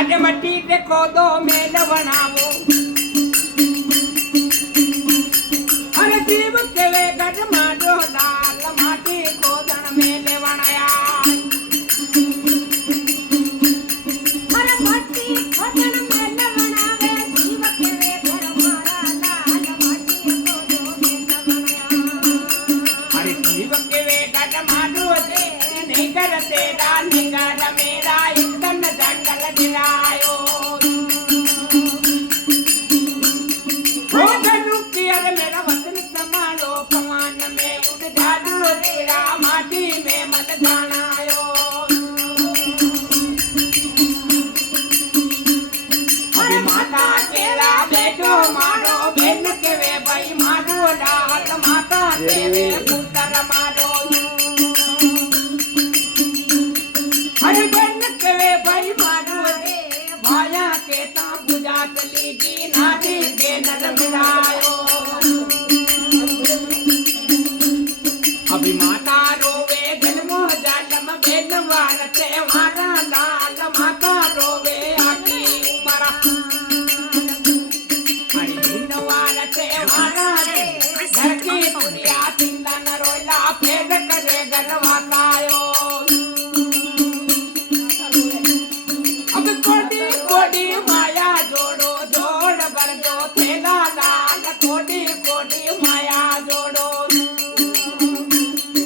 अरे मट्टी देखो दो मेल बनावो अरे जीव के वे गज मारो दाल माटी को दन मेल बनाया अरे मट्टी खोदन मेल बनावे जीव के वे घर मारा दाल माटी को दो मेल बनाया अरे जीव के वे गज मारो दे नहीं करते दाल निगार मेरा एकदम जंगल गिरायो हो गनु की अरे मेरा वतन संभालो पवन में उड़ जादू तेरा माटी में मत जानायो अरे माता तेरा बेटो मारो बेन के वे भाई मारो डाल माता तेरे पुत्र मारो अरे बेन के वे भाई मारो रे भाया के ता बुझा चली की नाती के नर मिलायो अभी माता रोवे जन्मो जन्म बेन वारते मारा लाल माता रोवे आकी उमरा अरे दिन वारते मारा रे घर की दुनिया चिंता न रोला फेर करे गरवाता